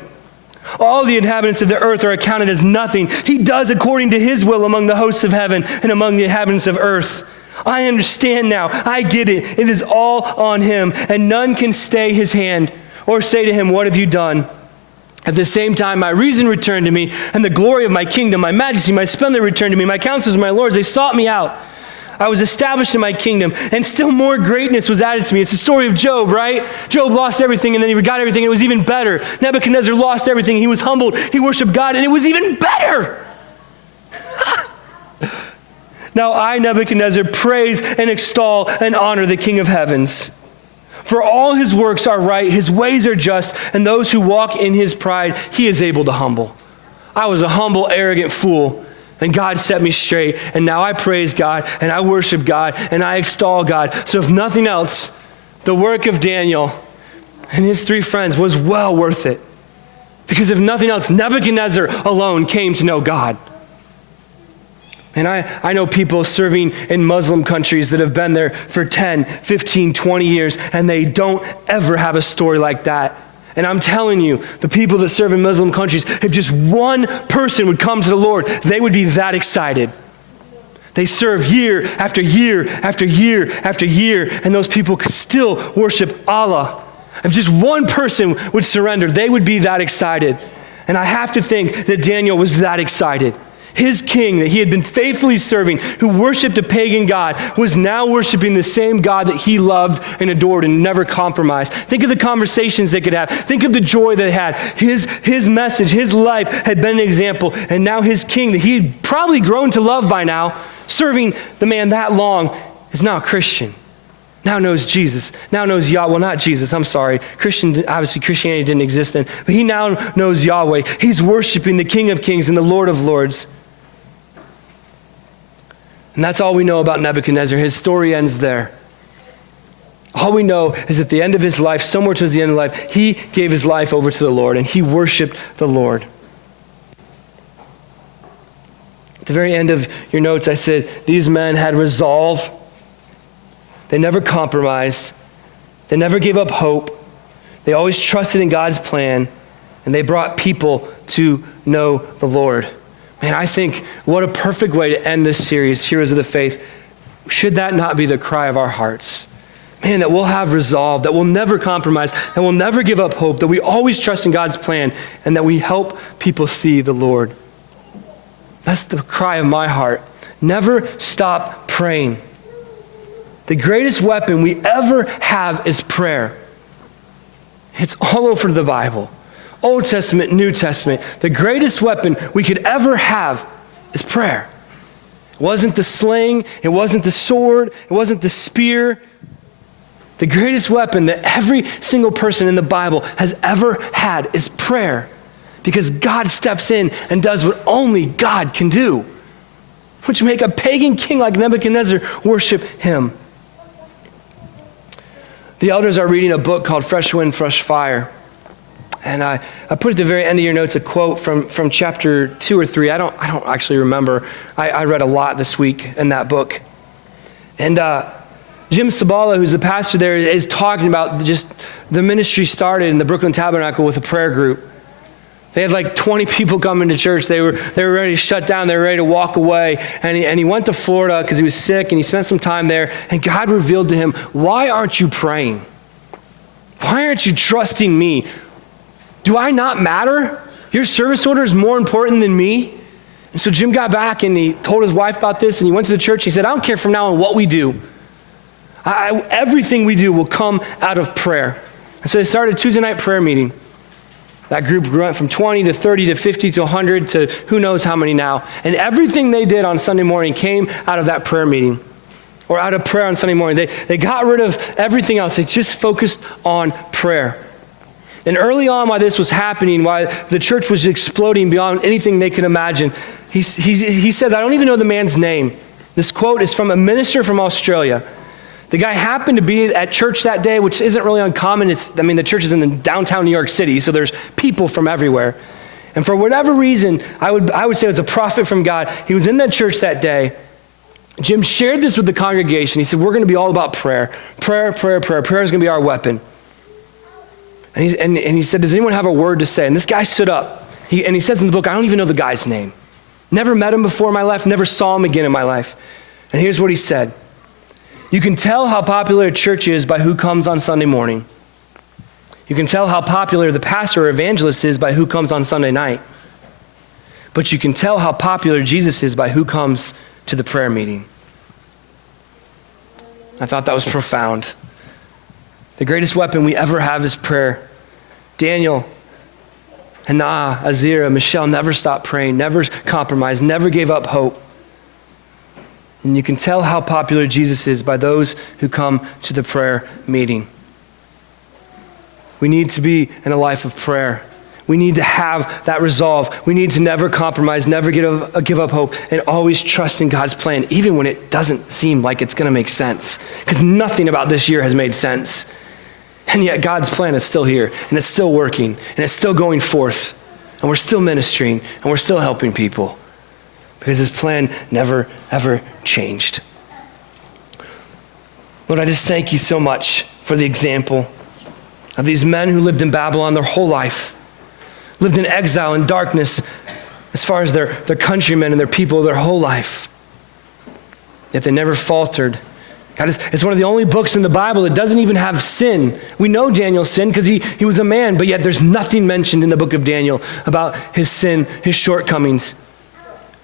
All the inhabitants of the earth are accounted as nothing. He does according to his will among the hosts of heaven and among the inhabitants of earth. I understand now. I get it. It is all on him, and none can stay his hand or say to him, what have you done? At the same time, my reason returned to me, and the glory of my kingdom, my majesty, my splendor returned to me. My counselors, my lords, they sought me out. I was established in my kingdom, and still more greatness was added to me. It's the story of Job, right? Job lost everything, and then he got everything, and it was even better. Nebuchadnezzar lost everything. He was humbled. He worshiped God, and it was even better. Now I, Nebuchadnezzar, praise and extol and honor the King of heavens. For all his works are right, his ways are just, and those who walk in his pride, he is able to humble. I was a humble, arrogant fool, and God set me straight, and now I praise God, and I worship God, and I extol God. So if nothing else, the work of Daniel and his 3 friends was well worth it. Because if nothing else, Nebuchadnezzar alone came to know God. And I know people serving in Muslim countries that have been there for 10, 15, 20 years, and they don't ever have a story like that. And I'm telling you, the people that serve in Muslim countries, if just one person would come to the Lord, they would be that excited. They serve year after year after year after year, and those people could still worship Allah. If just one person would surrender, they would be that excited. And I have to think that Daniel was that excited. His king that he had been faithfully serving, who worshiped a pagan god, was now worshiping the same God that he loved and adored and never compromised. Think of the conversations they could have. Think of the joy they had. His message, his life had been an example. And now his king that he had probably grown to love by now, serving the man that long, is now a Christian. Now knows Jesus. Now knows Yahweh. Well, not Jesus, I'm sorry. Obviously Christianity didn't exist then. But he now knows Yahweh. He's worshiping the King of Kings and the Lord of Lords. And that's all we know about Nebuchadnezzar. His story ends there. All we know is at the end of his life, somewhere towards the end of life, he gave his life over to the Lord and he worshiped the Lord. At the very end of your notes, I said, these men had resolve. They never compromised. They never gave up hope. They always trusted in God's plan, and they brought people to know the Lord. Man, I think what a perfect way to end this series, Heroes of the Faith. Should that not be the cry of our hearts? Man, that we'll have resolve, that we'll never compromise, that we'll never give up hope, that we always trust in God's plan, and that we help people see the Lord. That's the cry of my heart. Never stop praying. The greatest weapon we ever have is prayer. It's all over the Bible. Old Testament, New Testament. The greatest weapon we could ever have is prayer. It wasn't the sling. It wasn't the sword. It wasn't the spear. The greatest weapon that every single person in the Bible has ever had is prayer, because God steps in and does what only God can do, which make a pagan king like Nebuchadnezzar worship him. The elders are reading a book called Fresh Wind, Fresh Fire. And I put at the very end of your notes a quote from chapter 2 or 3. I don't actually remember. I read a lot this week in that book. And Jim Sabala, who's the pastor there, is talking about just the ministry started in the Brooklyn Tabernacle with a prayer group. They had like 20 people coming to church. They were ready to shut down. They were ready to walk away. And he went to Florida because he was sick, and he spent some time there. And God revealed to him, why aren't you praying? Why aren't you trusting me? Do I not matter? Your service order is more important than me? And so Jim got back and he told his wife about this, and he went to the church. He said, I don't care from now on what we do. Everything we do will come out of prayer. And so they started a Tuesday night prayer meeting. That group grew up from 20 to 30 to 50 to 100 to who knows how many now. And everything they did on Sunday morning came out of that prayer meeting, or out of prayer on Sunday morning. They got rid of everything else. They just focused on prayer. And early on, while this was happening, while the church was exploding beyond anything they could imagine, he said, I don't even know the man's name. This quote is from a minister from Australia. The guy happened to be at church that day, which isn't really uncommon. The church is in downtown New York City, so there's people from everywhere. And for whatever reason, I would say it was a prophet from God. He was in that church that day. Jim shared this with the congregation. He said, we're going to be all about prayer. Prayer, prayer, prayer. Prayer is going to be our weapon. And he said, does anyone have a word to say? And this guy stood up. He says in the book, I don't even know the guy's name. Never met him before in my life, never saw him again in my life. And here's what he said. You can tell how popular a church is by who comes on Sunday morning. You can tell how popular the pastor or evangelist is by who comes on Sunday night. But you can tell how popular Jesus is by who comes to the prayer meeting. I thought that was profound. The greatest weapon we ever have is prayer. Daniel, Hannah, Azira, Michelle never stopped praying, never compromised, never gave up hope. And you can tell how popular Jesus is by those who come to the prayer meeting. We need to be in a life of prayer. We need to have that resolve. We need to never compromise, never give up hope, and always trust in God's plan, even when it doesn't seem like it's going to make sense. Because nothing about this year has made sense. And yet God's plan is still here, and it's still working, and it's still going forth, and we're still ministering, and we're still helping people, because his plan never, ever changed. Lord, I just thank you so much for the example of these men who lived in Babylon their whole life, lived in exile and darkness as far as their countrymen and their people their whole life, yet they never faltered. God, it's one of the only books in the Bible that doesn't even have sin. We know Daniel's sin because he was a man, but yet there's nothing mentioned in the book of Daniel about his sin, his shortcomings.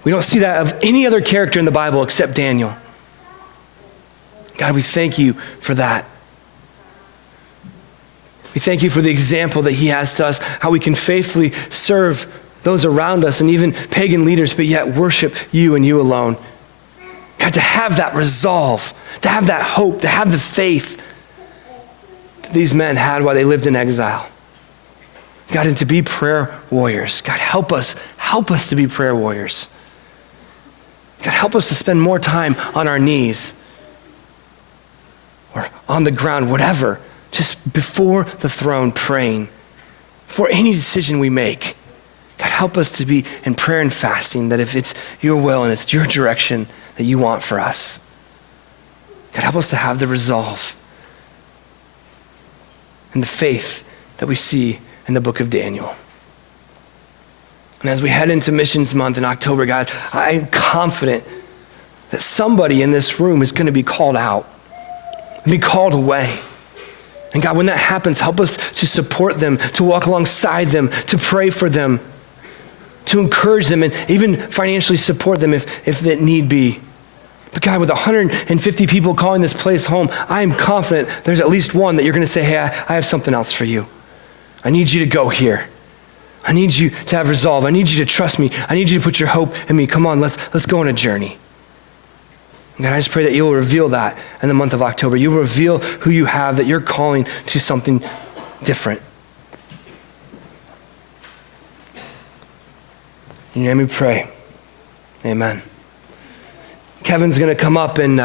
We don't see that of any other character in the Bible except Daniel. God, we thank you for that. We thank you for the example that he has to us, how we can faithfully serve those around us and even pagan leaders, but yet worship you and you alone. God, to have that resolve, to have that hope, to have the faith that these men had while they lived in exile. God, and to be prayer warriors. God, help us to be prayer warriors. God, help us to spend more time on our knees or on the ground, whatever, just before the throne praying, for any decision we make. God, help us to be in prayer and fasting, that if it's your will and it's your direction that you want for us, God, help us to have the resolve and the faith that we see in the book of Daniel. And as we head into Missions Month in October, God, I am confident that somebody in this room is going to be called out and be called away. And God, when that happens, help us to support them, to walk alongside them, to pray for them, to encourage them, and even financially support them if that need be. But God, with 150 people calling this place home, I am confident there's at least one that you're going to say, hey, I have something else for you. I need you to go here. I need you to have resolve. I need you to trust me. I need you to put your hope in me. Come on, let's go on a journey. And God, I just pray that you'll reveal that in the month of October. You'll reveal who you have, that you're calling to something different. In your name we pray. Amen. Kevin's going to come up and